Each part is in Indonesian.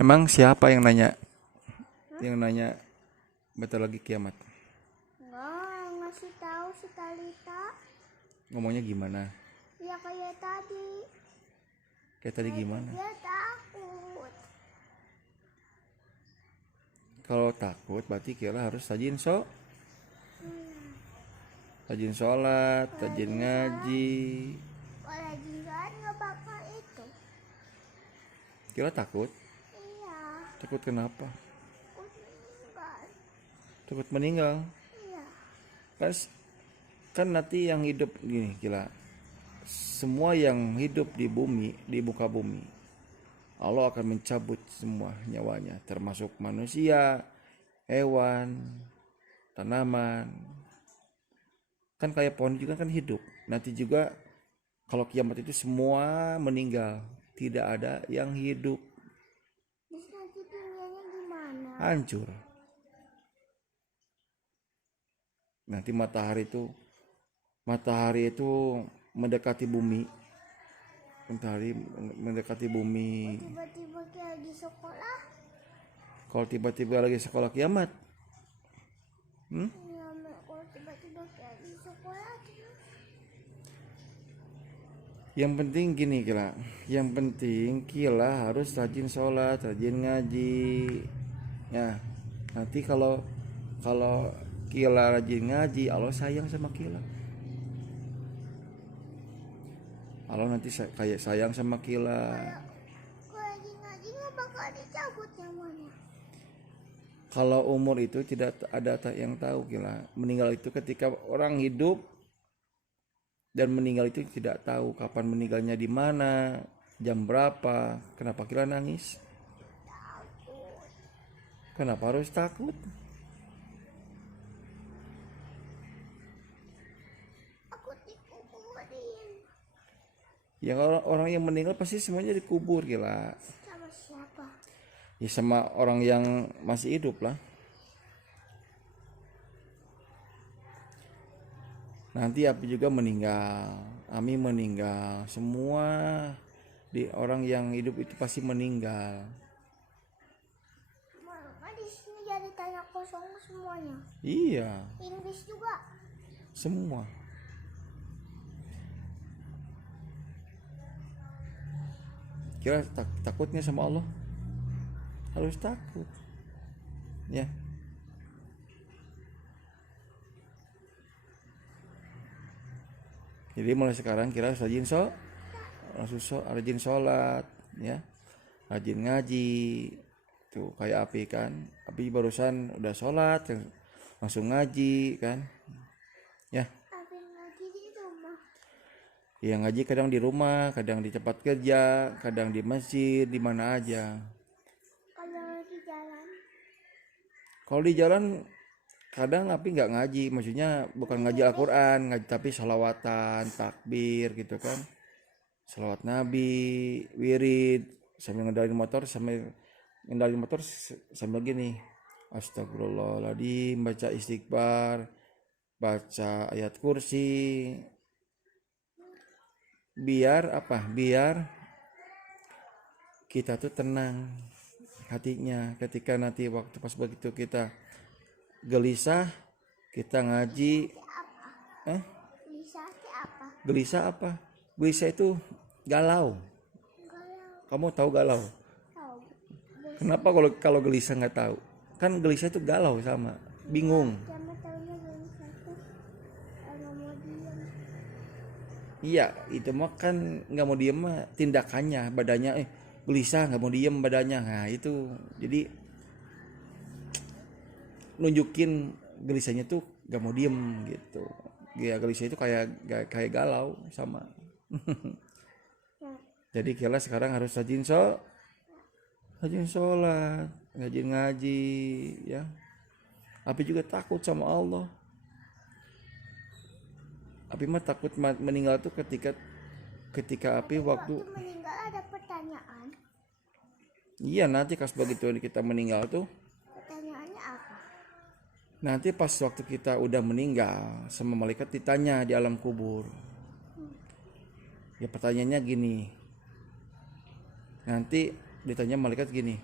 Emang siapa yang nanya? Yang nanya bentar lagi kiamat. Enggak, ngasih tahu si Talita. Ngomongnya gimana? Ya kayak tadi. Kayak tadi gimana? Dia takut. Kalau takut berarti kira harus rajin sholat, rajin Rajin sholat. ngaji. Kalau jiran nggak bakal itu. Kira takut? Iya. Takut kenapa? Takut meninggal. Takut meninggal. Iya. Kan, kan nanti yang hidup gini kira. Semua yang hidup di bumi, di muka bumi, Allah akan mencabut semua nyawanya, termasuk manusia, hewan, tanaman. Kan kayak pohon juga kan hidup. Nanti juga kalau kiamat itu semua meninggal, tidak ada yang hidup, Terus nanti dunianya gimana? hancur. Nanti matahari itu mendekati bumi. Matahari mendekati bumi. Tiba-tiba kayak lagi sekolah. Kalau tiba-tiba lagi sekolah kiamat, Iya, kalau tiba-tiba kayak lagi sekolah terus. yang penting gini kira. Yang penting kila harus rajin sholat, rajin ngaji. Ya, nanti kalau kila rajin ngaji, Allah sayang sama kila. Allah nanti kayak sayang sama kila. Kalau lagi ngaji nggak bakal dicabut nyamanya. Kalau umur itu tidak ada yang tahu kila. Meninggal itu ketika orang hidup dan meninggal itu tidak tahu kapan meninggalnya, di mana, jam berapa. Kenapa kila nangis? Takut. Kenapa harus takut? Aku dikuburin. Yang orang yang meninggal pasti semuanya dikubur gila. Sama siapa? Ya sama orang yang masih hidup lah. Nanti Api juga meninggal, Ami meninggal, semua di orang yang hidup itu pasti meninggal. Maka di sini jadi tanya kosong semuanya. Iya, Inggris juga. semua. Kira takutnya sama Allah? Harus takut. Ya. Jadi mulai sekarang kira rajin sholat, ya, rajin ngaji. Tuh kayak Api kan, Api barusan udah sholat, langsung ngaji kan, ya. Tapi ngaji di rumah. Ya ngaji kadang di rumah, kadang di tempat kerja, kadang di masjid, di mana aja. Kalau lagi jalan. Kalau di jalan kadang Api nggak ngaji, maksudnya bukan ngaji Al-Quran, ngaji tapi salawatan, takbir gitu kan, salawat Nabi, wirid, sambil ngendalin motor sambil gini, astagfirullahaladzim, baca istighfar, baca ayat kursi, biar apa? Biar kita tuh tenang hatinya ketika nanti waktu pas begitu kita gelisah, kita ngaji. Bisa apa? Gelisah apa? Gelisah itu galau. Galau. Kamu tahu galau? Tahu. Kenapa kalau gelisah nggak tahu? Kan gelisah itu galau sama bingung. Cuma tahunya dari satu. Nggak mau diam. Iya, itu mah kan nggak mau diem mah tindakannya, badannya gelisah nggak mau diem badannya. Nah itu jadi nunjukin gelisahnya tuh nggak mau diem gitu. Ya gelisah itu kayak galau sama. Jadi kira sekarang harus rajin sholat, rajin ngaji, ya. Api juga takut sama Allah. Api mah takut meninggal tuh ketika Api waktu, Waktu meninggal ada pertanyaan. iya nanti pas begitu kita meninggal tuh, Pertanyaannya apa? nanti pas waktu kita udah meninggal sama malaikat ditanya di alam kubur. Ya pertanyaannya gini. Nanti ditanya malaikat gini,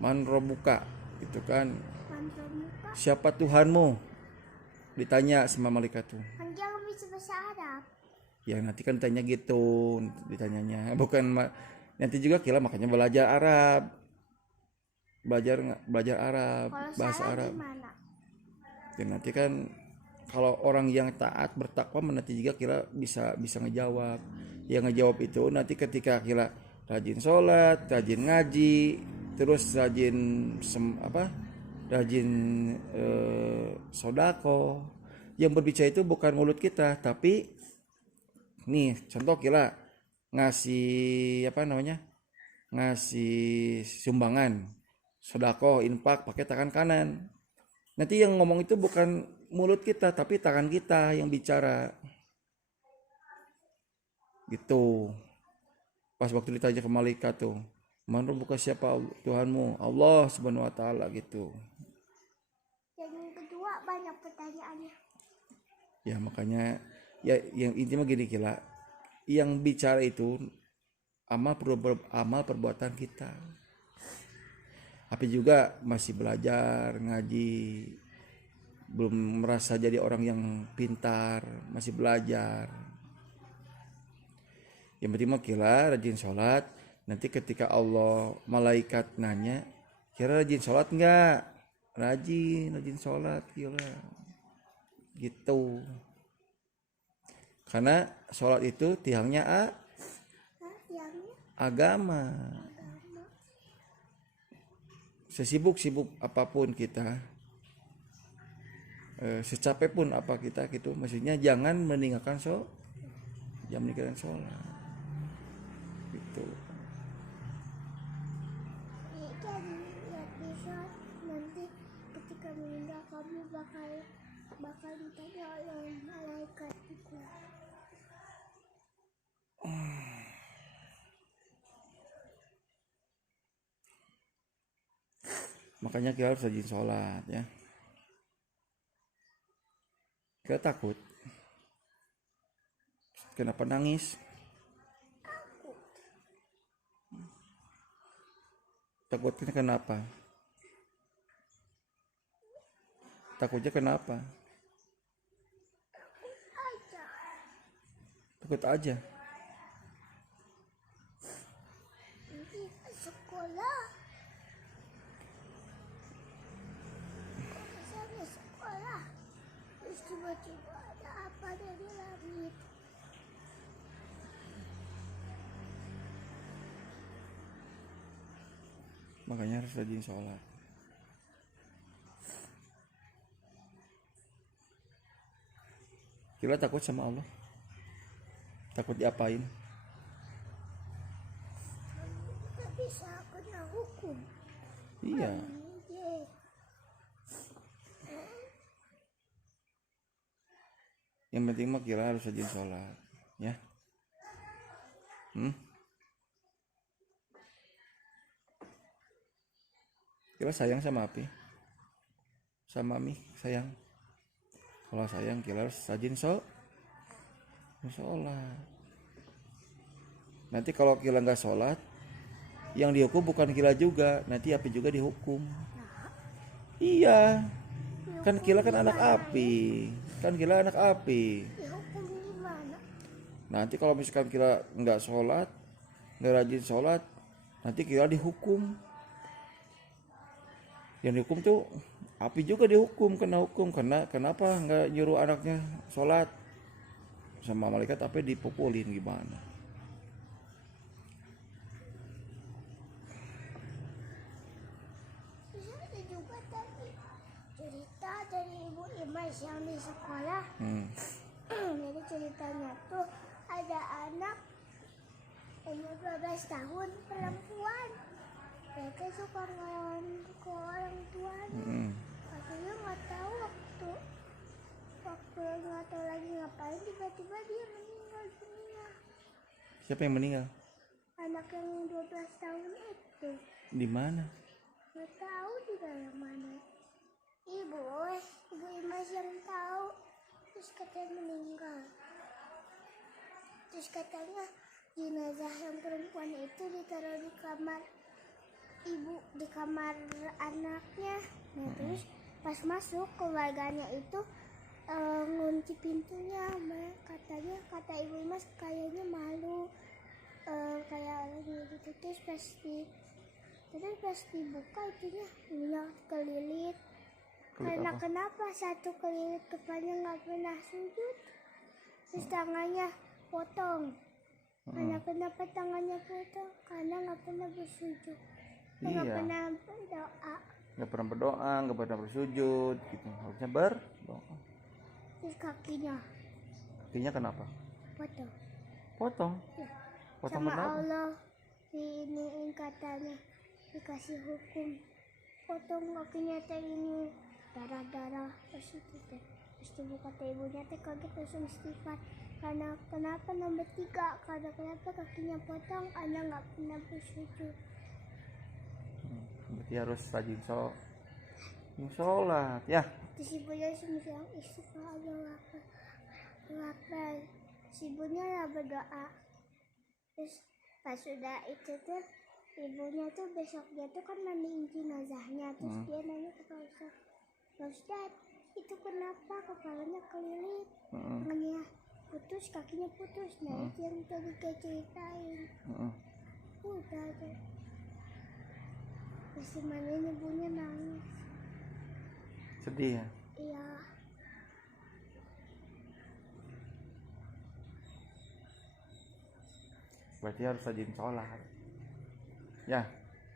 Man robuka, itu kan Mantra muka. siapa Tuhanmu? Ditanya sama malaikat tuh. Kan jangan bisa bahasa Arab. Ya nanti kan ditanya gitu, ditanyanya. Nanti juga kira makanya belajar Arab. Belajar Arab, Kalau bahasa salah Arab. gimana? Dan nanti kan kalau orang yang taat bertakwa nanti juga kira bisa ngejawab. Yang ngejawab itu nanti ketika kira rajin sholat, rajin ngaji, terus rajin rajin sodako. Yang berbicara itu bukan mulut kita, tapi nih contoh kira ngasih ngasih sumbangan, sodako, infak pakai tangan kanan. Nanti yang ngomong itu bukan mulut kita, tapi tangan kita yang bicara. Gitu. Pas waktu ditanya ke malaikat tuh, "Man rabbuka, siapa Tuhanmu?" Allah Subhanahu wa taala gitu. Dan yang kedua banyak pertanyaannya. Ya makanya ya yang intinya gini kira, yang bicara itu amal perbuatan kita. Tapi juga masih belajar ngaji, belum merasa jadi orang yang pintar, masih belajar. Yang penting mah kira rajin sholat. Nanti ketika Allah malaikat nanya, kira rajin sholat enggak? Rajin sholat kira. Gitu. Karena sholat itu tiangnya Tiangnya agama. agama. Sesibuk-sibuk apapun kita, secapek pun apa kita gitu, maksudnya jangan meninggalkan sholat. Gitu. Kan lihat bisa nanti ketika meninggal kamu bakal ditanya oleh malaikat itu. Makanya kita harus rajin sholat ya. Kita takut. Kenapa nangis? Takutnya kenapa? Takutnya kenapa? Aja. Takut aja. Nanti ke sekolah. Misalnya sekolah. Terus tiba-tiba ada apa dari langit. Makanya harus rajin sholat. Kita takut sama Allah. Takut diapain? Gak bisa kena hukum. Iya. Iya. Yang penting mah kita harus rajin sholat. Ya. Kita sayang sama api. Sama mami sayang. Kalau sayang kita harus rajin sholat. Nanti kalau kita nggak sholat, yang dihukum bukan kita juga, nanti api juga dihukum. Iya, kan kita kan anak api, Dihukum gimana? Nanti kalau misalkan kita nggak sholat, nggak rajin sholat, nanti kita dihukum. Yang dihukum tuh api juga dihukum, kena hukum karena kenapa nggak nyuruh anaknya sholat, sama malaikat api dipukulin gimana? Terus ada juga tadi cerita dari Ibu Imas yang di sekolah. Jadi ceritanya tuh ada anak umur 12 tahun perempuan. Mereka suka ngelawan ke orang tuanya. Akhirnya nggak tahu waktu nggak tahu lagi ngapain tiba-tiba dia meninggal dunia. Siapa yang meninggal? Anak yang 12 tahun itu. Di mana? Nggak tahu di dalam mana. Ibu Imas yang tahu. Terus katanya meninggal. Terus katanya jenazah yang perempuan itu ditaruh di kamar ibu, di kamar anaknya. Nah terus pas masuk keluarganya itu ngunci pintunya. Katanya kata Ibu Imas kayaknya malu, kayak orang gitu. Terus pas dibuka itunya minyak kelilit. Karena apa? kenapa satu kelilit kepalanya nggak pernah sujud, terus tangannya potong. Karena kenapa tangannya potong? Karena nggak pernah bersujud, nggak Iya, pernah berdoa. nggak pernah berdoa, nggak pernah bersujud gitu. Harusnya berdoa. Terus kakinya Kakinya kenapa? potong. Potong. Ya, Potong sama kenapa? Allah diiniin katanya, dikasih hukum potong kakinya teh ini darah terus itu teh. Terus dibuka teh ibunya teh kaget langsung istighfar. Karena kenapa nomor 3? Karena kenapa kakinya potong? Karena nggak pernah bersujud. Berarti harus rajin sholat ya. Terus ibunya langsung istighfar Allah Akbar. Terus ibunya lah berdoa. Terus pas sudah itu tuh ibunya tuh besoknya tuh kan mandiin jenazahnya. Terus dia nanya ke Pak Ustadz, itu kenapa kepalanya kelilit, tangannya putus, kakinya putus. Nah itu yang tadi kayak ceritain. Udah aja. Terus mandiin ibunya nangis. Sedih ya. Iya. Berarti harus rajin sholat ya,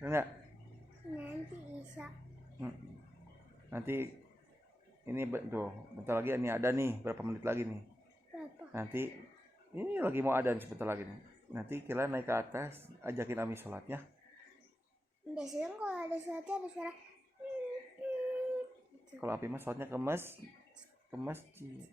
enggak? Nanti Isa. Nanti ini tuh bentar lagi ini ada nih, berapa menit lagi nih, Berapa? nanti ini lagi mau ada sebentar lagi nih. Nanti kalian naik ke atas, ajakin Ami sholat ya. Biasanya kalau ada suatu ada suara Kalau Ami mah sholatnya ke masjid.